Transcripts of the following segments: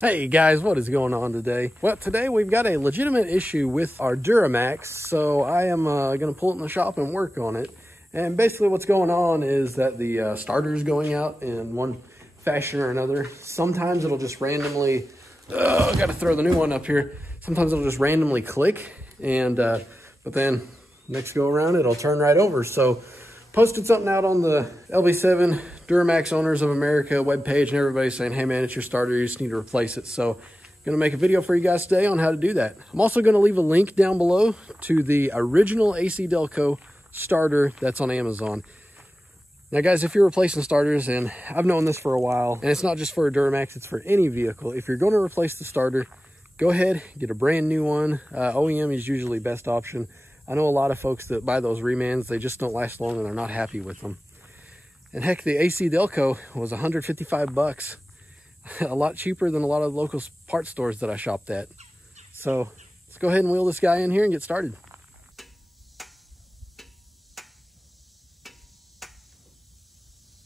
Hey guys, what is going on today? Well, today we've got a legitimate issue with our Duramax, so I am going to pull it in the shop and work on it. And basically what's going on is that the starter is going out in one fashion or another. Sometimes it'll just randomly, I got to throw the new one up here. Sometimes it'll just randomly click, and but then next go around it'll turn right over. So posted something out on the LB7 Duramax Owners of America webpage, and everybody's saying, hey man, it's your starter, you just need to replace it. So I'm gonna make a video for you guys today on how to do that. I'm also gonna leave a link down below to the original AC Delco starter that's on Amazon. Now guys, if you're replacing starters, and I've known this for a while, and it's not just for a Duramax, it's for any vehicle. If you're gonna replace the starter, go ahead, get a brand new one. OEM is usually best option. I know a lot of folks that buy those remans, they just don't last long and they're not happy with them. And heck, the AC Delco was 155 bucks. A lot cheaper than a lot of local parts stores that I shopped at. So let's go ahead and wheel this guy in here and get started.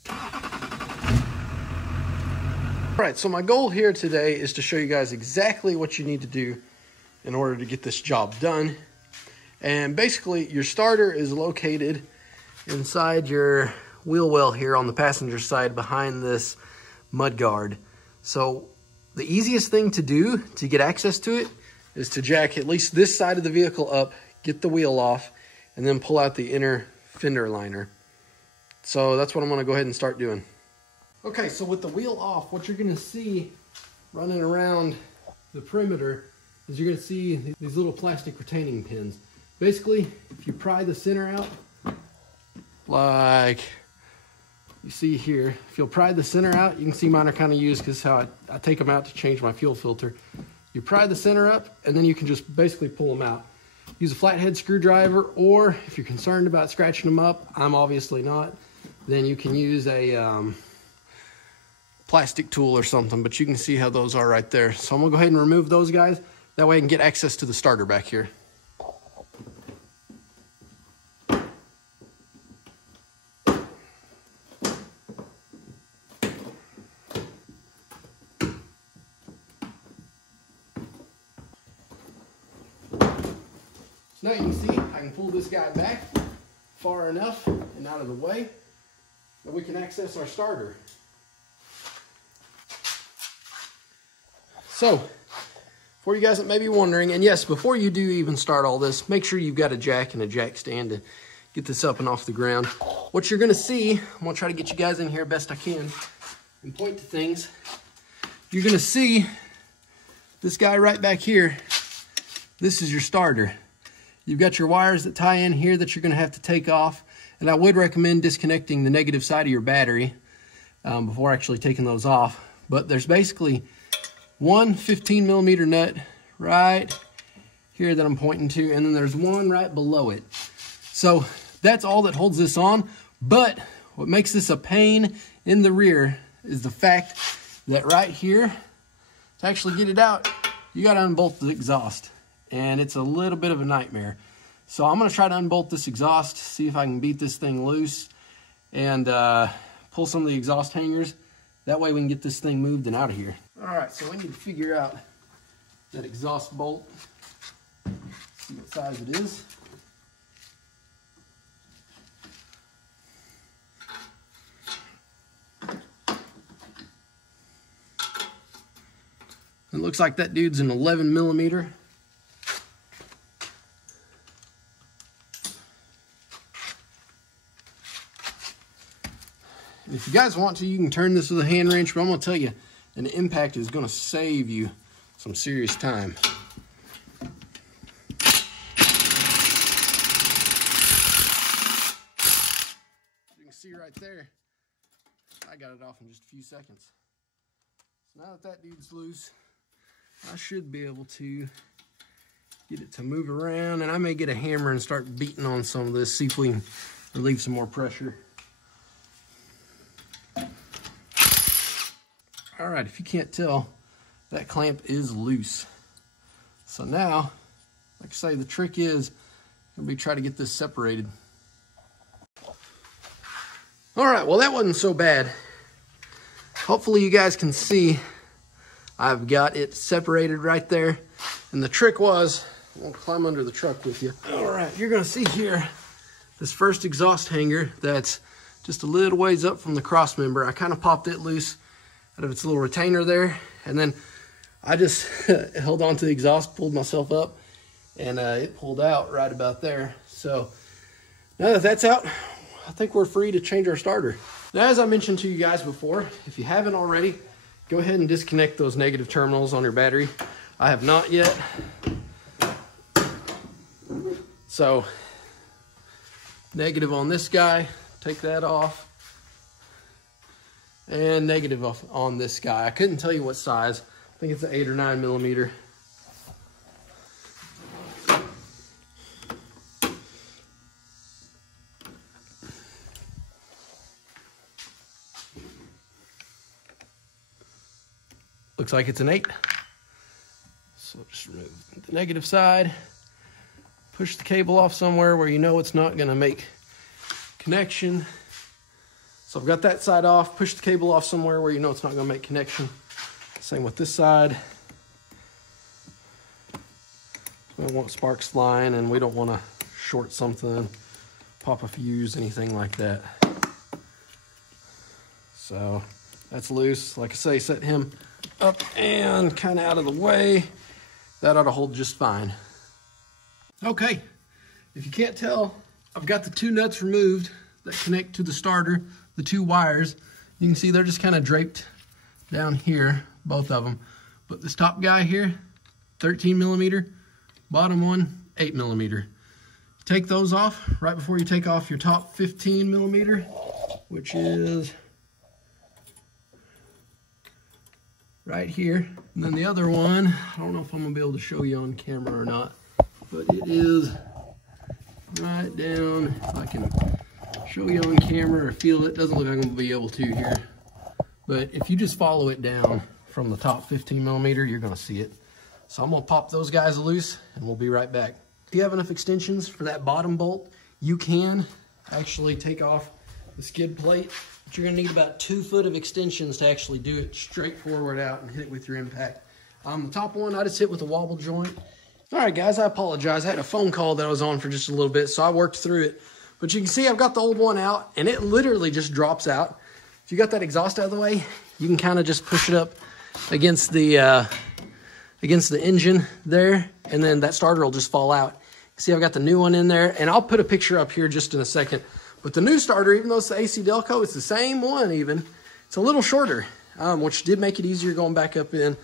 All right, so my goal here today is to show you guys exactly what you need to do in order to get this job done. And basically, your starter is located inside your wheel well here on the passenger side behind this mud guard. So the easiest thing to do to get access to it is to jack at least this side of the vehicle up, get the wheel off, and then pull out the inner fender liner. So that's what I'm gonna go ahead and start doing. Okay, so with the wheel off, what you're gonna see running around the perimeter is you're gonna see these little plastic retaining pins. Basically, if you pry the center out, like you see here, if you'll pry the center out, you can see mine are kind of used because how I take them out to change my fuel filter. You pry the center up, and then you can just basically pull them out. Use a flathead screwdriver, or if you're concerned about scratching them up, I'm obviously not, then you can use a plastic tool or something, but you can see how those are right there. So I'm gonna go ahead and remove those guys. That way I can get access to the starter back here. Now you can see I can pull this guy back far enough and out of the way that we can access our starter. So, for you guys that may be wondering, and yes, before you do even start all this, make sure you've got a jack and a jack stand to get this up and off the ground. What you're gonna see, I'm gonna try to get you guys in here best I can and point to things. You're gonna see this guy right back here. This is your starter. You've got your wires that tie in here that you're going to have to take off. And I would recommend disconnecting the negative side of your battery before actually taking those off. But there's basically one 15mm nut right here that I'm pointing to. And then there's one right below it. So that's all that holds this on. But what makes this a pain in the rear is the fact that right here, to actually get it out, you got to unbolt the exhaust. And it's a little bit of a nightmare. So I'm gonna try to unbolt this exhaust, see if I can beat this thing loose and pull some of the exhaust hangers. That way we can get this thing moved and out of here. All right, so we need to figure out that exhaust bolt, see what size it is. It looks like that dude's an 11mm. If you guys want to, you can turn this with a hand wrench, but I'm going to tell you, an impact is going to save you some serious time. You can see right there, I got it off in just a few seconds. So now that that dude's loose, I should be able to get it to move around, and I may get a hammer and start beating on some of this, see if we can relieve some more pressure. All right, if you can't tell, that clamp is loose. So now, like I say, the trick is gonna be try to get this separated. All right, well that wasn't so bad. Hopefully you guys can see I've got it separated right there. And the trick was, I'm gonna climb under the truck with you. All right, you're gonna see here, this first exhaust hanger that's just a little ways up from the cross member. I kind of popped it loose out of its little retainer there. And then I just held on to the exhaust, pulled myself up, and it pulled out right about there. So now that that's out, I think we're free to change our starter. Now, as I mentioned to you guys before, if you haven't already, go ahead and disconnect those negative terminals on your battery. I have not yet. So negative on this guy, take that off. And negative off on this guy. I couldn't tell you what size. I think it's an 8 or 9 millimeter. Looks like it's an 8. So just remove the negative side. Push the cable off somewhere where you know it's not going to make connection. So I've got that side off. Push the cable off somewhere where you know it's not going to make connection. Same with this side. We don't want sparks flying, and we don't want to short something, pop a fuse, anything like that. So that's loose. Like I say, set him up and kind of out of the way. That ought to hold just fine. Okay, if you can't tell, I've got the 2 nuts removed that connect to the starter, the 2 wires. You can see they're just kind of draped down here, both of them. But this top guy here, 13 millimeter, bottom one, 8 millimeter. Take those off right before you take off your top 15 millimeter, which is right here. And then the other one, I don't know if I'm gonna be able to show you on camera or not, but it is right down. If I can show you on camera or feel it, doesn't look like I'm gonna be able to here. But if you just follow it down from the top 15 millimeter, you're gonna see it. So I'm gonna pop those guys loose and we'll be right back. If you have enough extensions for that bottom bolt, you can actually take off the skid plate. But you're gonna need about 2 foot of extensions to actually do it straight forward out and hit it with your impact. The top one, I just hit with a wobble joint. All right, guys, I apologize. I had a phone call that I was on for just a little bit, so I worked through it. But you can see I've got the old one out, and it literally just drops out. If you got that exhaust out of the way, you can kind of just push it up against the engine there, and then that starter will just fall out. See, I've got the new one in there, and I'll put a picture up here just in a second. But the new starter, even though it's the AC Delco, it's the same one even. It's a little shorter, which did make it easier going back up in.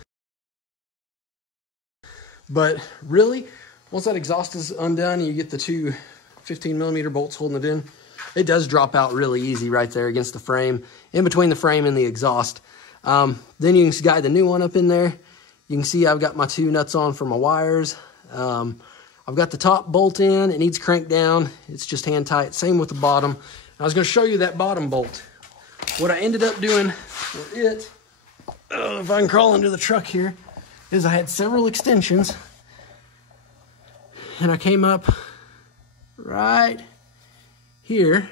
But really, once that exhaust is undone, you get the 2 15 millimeter bolts holding it in. It does drop out really easy right there against the frame, in between the frame and the exhaust. Then you can guide the new one up in there. You can see I've got my 2 nuts on for my wires. I've got the top bolt in. It needs cranked down. It's just hand tight. Same with the bottom. I was going to show you that bottom bolt. What I ended up doing for it, if I can crawl under the truck here, is I had several extensions. And I came up right here.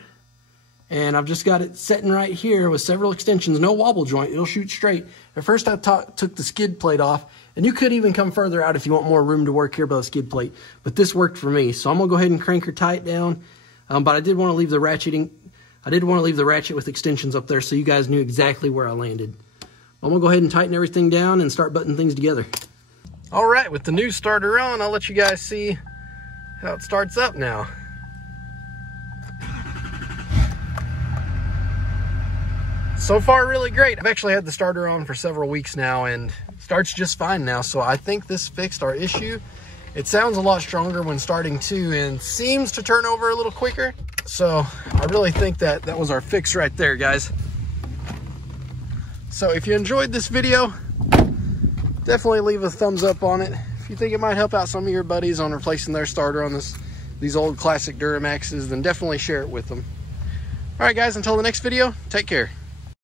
And I've just got it sitting right here with several extensions. No wobble joint. It'll shoot straight. At first I took the skid plate off. And you could even come further out if you want more room to work here by the skid plate. But this worked for me. So I'm going to go ahead and crank her tight down. But I did want to leave the ratcheting. I did want to leave the ratchet with extensions up there so you guys knew exactly where I landed. I'm going to go ahead and tighten everything down and start buttoning things together. All right, with the new starter on, I'll let you guys see how it starts up now. So far, really great. I've actually had the starter on for several weeks now and it starts just fine now. So I think this fixed our issue. It sounds a lot stronger when starting too and seems to turn over a little quicker. So I really think that that was our fix right there, guys. So if you enjoyed this video, definitely leave a thumbs up on it. If you think it might help out some of your buddies on replacing their starter on these old classic Duramaxes, then definitely share it with them. All right, guys, until the next video, take care.